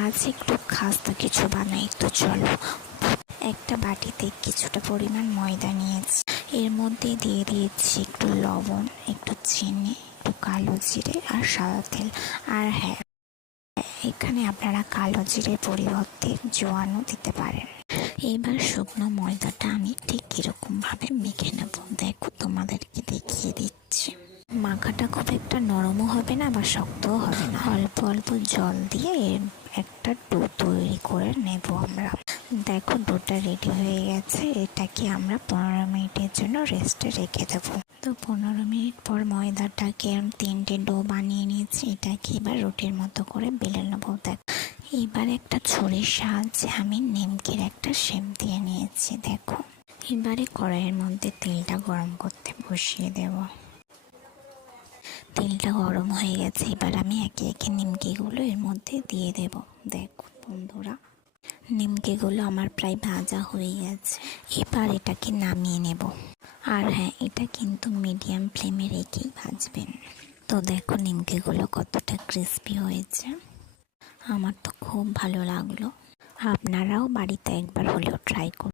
আজ একটু খাস্তা কিছু বানাই, তো চলো। একটা বাটিতে কিছুটা পরিমাণ ময়দা নিয়েছি, এর মধ্যে দিয়ে দিয়েছি একটু লবণ, একটু চিনি, একটু কালো জিরে আর সাদা তেল। আর হ্যাঁ, এখানে আপনারা কালো জিরের পরিবর্তে জোয়ানও দিতে পারেন। এবার শুকনো ময়দাটা আমি ঠিক এরকম ভাবে মেখে নেব। দেখো, তোমাদেরকে দেখিয়ে দিচ্ছি। মাখাটা খুব একটা নরমও হবে না বা শক্তও হবে না, অল্প অল্প জল দিয়ে এর একটা ডো তৈরি করে নেব আমরা। দেখো, ডোটা রেডি হয়ে গেছে। এটাকে আমরা 15 মিনিটের জন্য রেস্টে রেখে দেবো। তো 15 মিনিট পর ময়দাটাকে 3টে ডো বানিয়ে নিয়েছি। এটাকে এবার রুটির মতো করে বেলে নেবো। দেখো, এবার একটা ছুরির সাহায্যে আমি নিমকির একটা শেপ দিয়ে নিয়েছি। দেখো, এবারে কড়াইয়ের মধ্যে তেলটা গরম করতে বসিয়ে দেব। তেলটা গরম হয়ে গেছে, এবার আমি একে একে নিমকিগুলো এর মধ্যে দিয়ে দেব। দেখো বন্ধুরা, নিমকিগুলো আমার প্রায় ভাজা হয়ে গেছে। এবার এটাকে নামিয়ে নেব। আর হ্যাঁ, এটা কিন্তু মিডিয়াম ফ্লেমে রেখেই ভাজবেন। তো দেখো, নিমকিগুলো কতটা ক্রিস্পি হয়েছে, আমার তো খুব ভালো লাগলো। আপনারাও বাড়িতে একবার হলেও ট্রাই করুন।